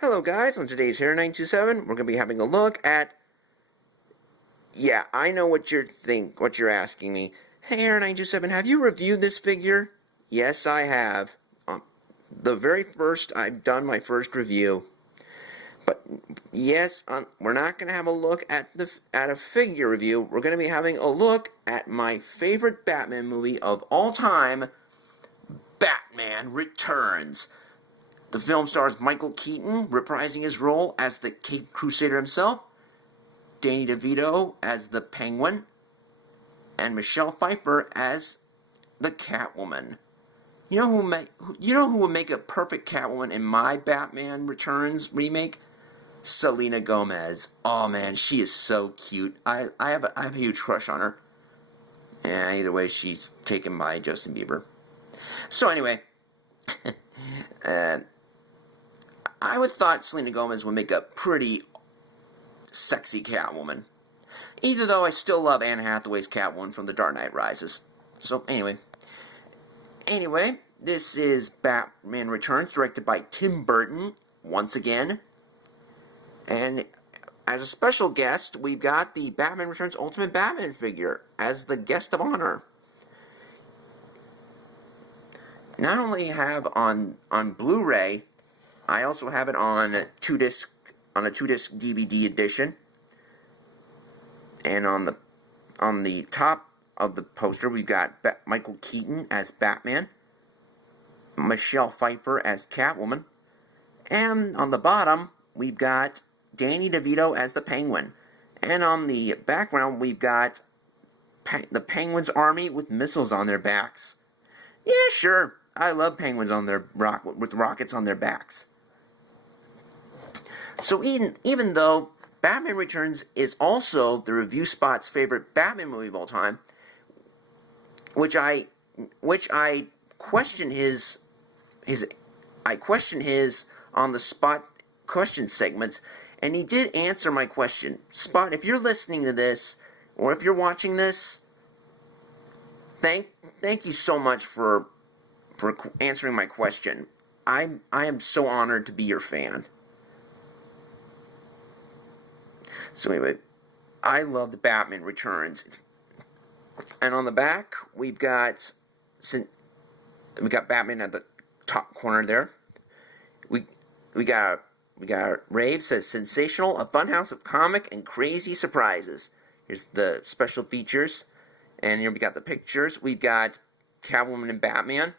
Hello guys, on today's Harri927, we're going to be having a look at... Yeah, I know what you're asking me. Hey Harri927, have you reviewed this figure? Yes, I have. The very first, I've done my first review. But yes, we're not going to have a look at a figure review. We're going to be having a look at my favorite Batman movie of all time, Batman Returns. The film stars Michael Keaton reprising his role as the Caped Crusader himself, Danny DeVito as the Penguin, and Michelle Pfeiffer as the Catwoman. You know who would make a perfect Catwoman in my Batman Returns remake? Selena Gomez. Oh man, she is so cute. I have a huge crush on her. And either way, she's taken by Justin Bieber. So anyway, I would thought Selena Gomez would make a pretty sexy Catwoman. Either though, I still love Anne Hathaway's Catwoman from The Dark Knight Rises. So anyway, this is Batman Returns, directed by Tim Burton once again. And as a special guest, we've got the Batman Returns Ultimate Batman figure as the guest of honor. Not only have on Blu-ray, I also have it on a 2-disc DVD edition. And on the top of the poster, we've got Michael Keaton as Batman, Michelle Pfeiffer as Catwoman, and on the bottom, we've got Danny DeVito as the Penguin. And on the background, we've got the Penguin's army with missiles on their backs. Yeah, sure. I love penguins on their with rockets on their backs. So even though Batman Returns is also the review spot's favorite Batman movie of all time, which I question his on the spot question segments, and he did answer my question. Spot, if you're listening to this or if you're watching this, thank you so much for answering my question. I am so honored to be your fan. So anyway, I love the Batman Returns. And on the back, we've got Batman at the top corner there. We got Rave says sensational, a funhouse of comic and crazy surprises. Here's the special features, and here we got the pictures. We've got Catwoman and Batman.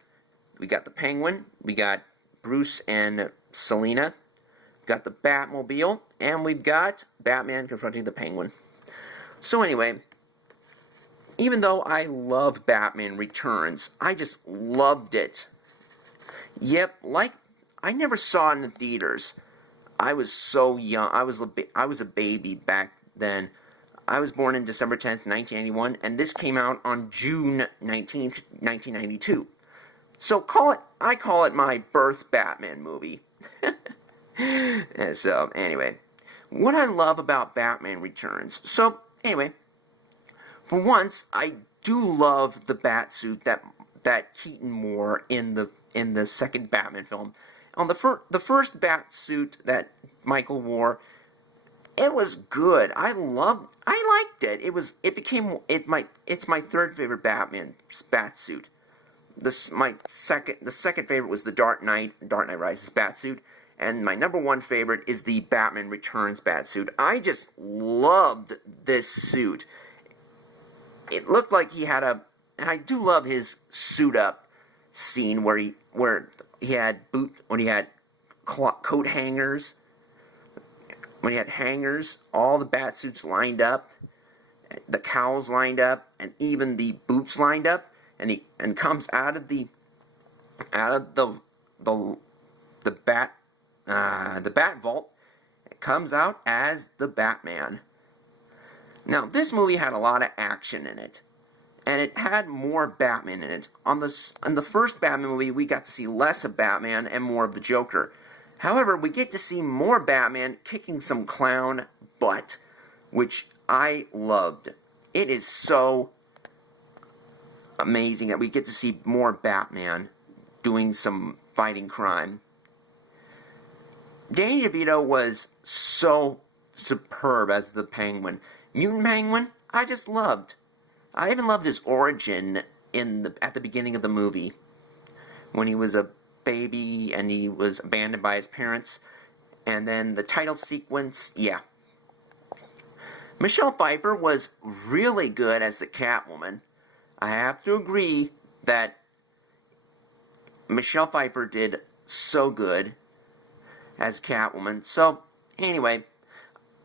We got the Penguin. We got Bruce and Selina. We got the Batmobile, and we've got Batman confronting the Penguin. So anyway, even though I love Batman Returns, I just loved it. Yep, I never saw it in the theaters. I was so young. I was a baby back then. I was born in December 10th, 1981, and this came out on June 19th, 1992. So I call it my birth Batman movie. And so, anyway, what I love about Batman Returns. So, anyway, for once, I do love the Batsuit that Keaton wore in the second Batman film. On the first Batsuit that Michael wore, it was good. I liked it. It's my third favorite Batman Batsuit. The second favorite was the Dark Knight Rises Batsuit, and my number one favorite is the Batman Returns Batsuit. I just loved this suit. It looked like he had and I do love his suit up scene where he had coat hangers, when he had hangers, all the Batsuits lined up, the cowls lined up, and even the boots lined up. And comes out of the bat vault. It comes out as the Batman. Now this movie had a lot of action in it, and it had more Batman in it. In the first Batman movie, we got to see less of Batman and more of the Joker. However, we get to see more Batman kicking some clown butt, which I loved. It is so amazing that we get to see more Batman doing some fighting crime. Danny DeVito was so superb as the Penguin. Mutant Penguin, I just loved. I even loved his origin at the beginning of the movie, when he was a baby and he was abandoned by his parents, and then the title sequence. Yeah, Michelle Pfeiffer was really good as the Catwoman. I have to agree that Michelle Pfeiffer did so good as Catwoman. So, anyway,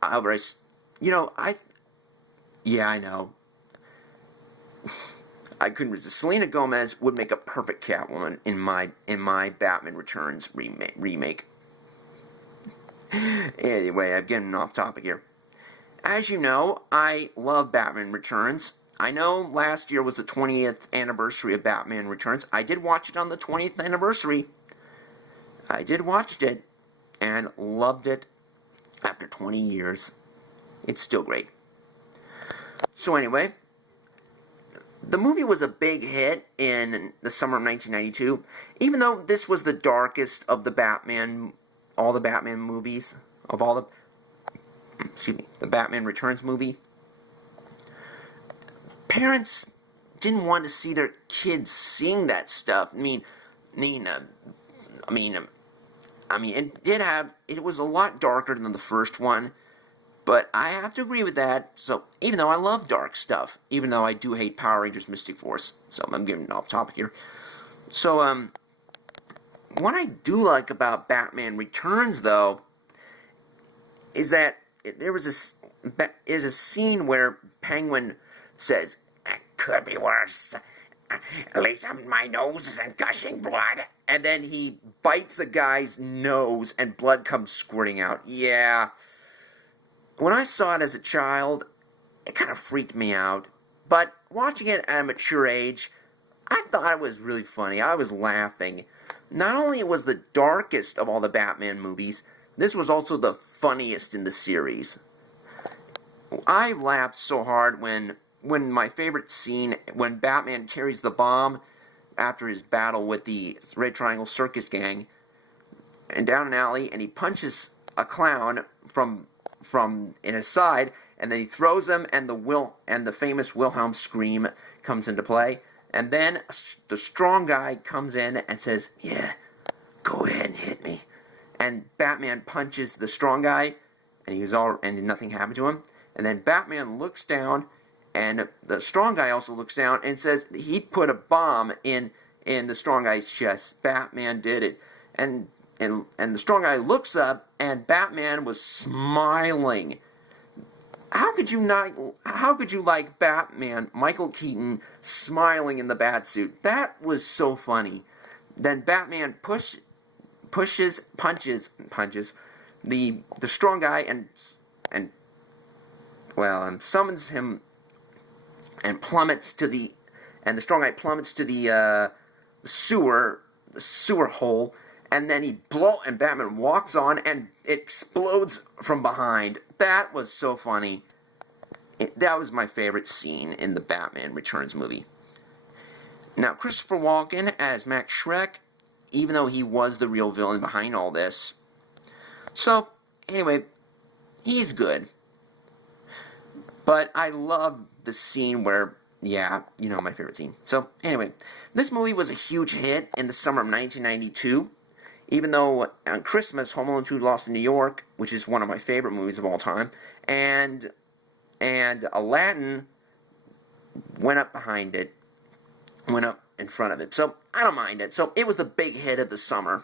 I know. I couldn't resist. Selena Gomez would make a perfect Catwoman in my Batman Returns remake. Anyway, I'm getting off topic here. As you know, I love Batman Returns. I know last year was the 20th anniversary of Batman Returns. I did watch it on the 20th anniversary. I did watch it and loved it after 20 years. It's still great. So anyway, the movie was a big hit in the summer of 1992, even though this was the darkest of all the Batman movies, the Batman Returns movie. Parents didn't want to see their kids seeing that stuff. It was a lot darker than the first one, but I have to agree with that. So, even though I love dark stuff, even though I do hate Power Rangers Mystic Force, so I'm getting off topic here. So, what I do like about Batman Returns, though, is that there's a scene where Penguin says, "It could be worse. At least my nose isn't gushing blood." And then he bites the guy's nose and blood comes squirting out. Yeah. When I saw it as a child, it kind of freaked me out. But watching it at a mature age, I thought it was really funny. I was laughing. Not only was the darkest of all the Batman movies, this was also the funniest in the series. I laughed so hard when my favorite scene, when Batman carries the bomb after his battle with the Red Triangle Circus Gang, and down an alley, and he punches a clown from in his side, and then he throws him, and the famous Wilhelm scream comes into play, and then the strong guy comes in and says, "Yeah, go ahead and hit me," and Batman punches the strong guy, and nothing happened to him, and then Batman looks down, and the strong guy also looks down and says he put a bomb in the strong guy's chest. Batman did it, and the strong guy looks up, and Batman was smiling. How could you like Batman, Michael Keaton, smiling in the Batsuit? That was so funny. Then Batman punches the strong guy and summons him and the strong guy plummets to the sewer hole. And then and Batman walks on and it explodes from behind. That was so funny. That was my favorite scene in the Batman Returns movie. Now, Christopher Walken as Max Schreck, even though he was the real villain behind all this. So, anyway, he's good. But I love the scene where, my favorite scene. So, anyway, this movie was a huge hit in the summer of 1992. Even though on Christmas, Home Alone 2 Lost in New York, which is one of my favorite movies of all time, and Aladdin went up behind it, went up in front of it. So, I don't mind it. So, it was the big hit of the summer.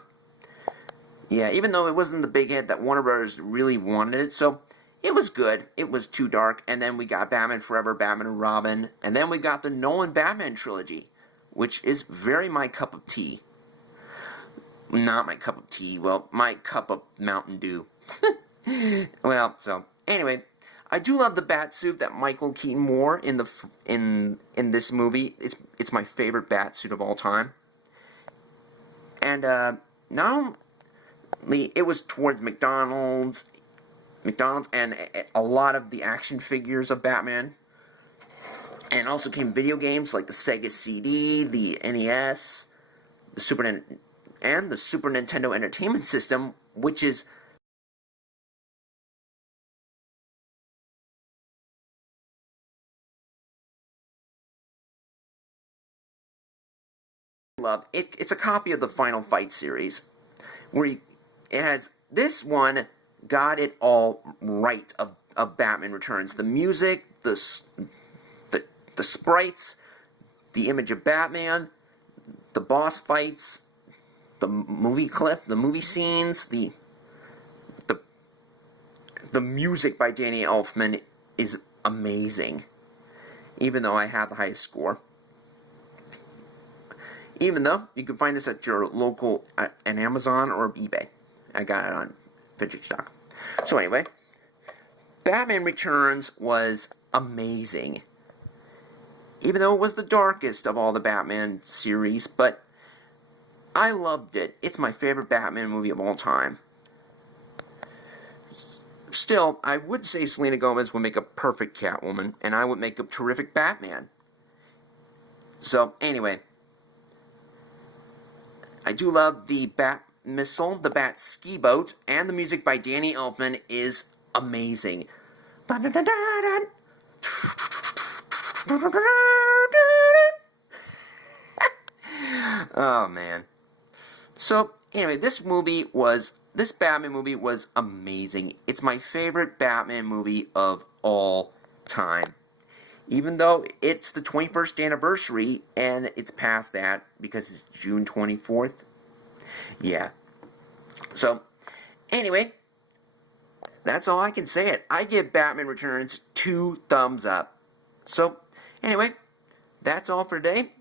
Yeah, even though it wasn't the big hit that Warner Brothers really wanted it, so it was good. It was too dark. And then we got Batman Forever, Batman and Robin, and then we got the Nolan Batman trilogy, which is very my cup of tea. Not my cup of tea, well, my cup of Mountain Dew. Well, so, anyway, I do love the Batsuit that Michael Keaton wore in this movie. It's my favorite Batsuit of all time. And, not only, it was towards McDonald's, and a lot of the action figures of Batman. And also came video games like the Sega CD, the NES, the Super Nintendo Entertainment System, which is love it. It's a copy of the Final Fight series, where it has this one got it all right of Batman Returns. The music, the sprites, the image of Batman, the boss fights, the movie clip, the movie scenes, the music by Danny Elfman is amazing. Even though I have the highest score. Even though you can find this at your local, at Amazon or eBay. I got it on vintage stock. So anyway, Batman Returns was amazing. Even though it was the darkest of all the Batman series, but I loved it. It's my favorite Batman movie of all time. Still, I would say Selena Gomez would make a perfect Catwoman, and I would make a terrific Batman. So, anyway, I do love the Bat Missile, the Bat Ski Boat, and the music by Danny Elfman is amazing. Oh, man. So, anyway, this Batman movie was amazing. It's my favorite Batman movie of all time. Even though it's the 21st anniversary, and it's past that, because it's June 24th. Yeah. So, anyway, that's all I can say it. I give Batman Returns 2 thumbs up. So, anyway, that's all for today.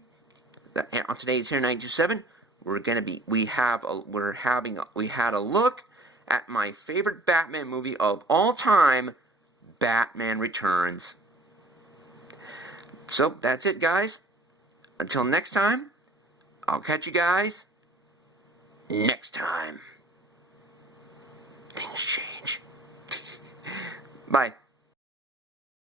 On today's Harri927, we had a look at my favorite Batman movie of all time, Batman Returns. So, that's it, guys. Until next time, I'll catch you guys next time. Things change. Bye.